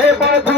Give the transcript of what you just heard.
হে বাদ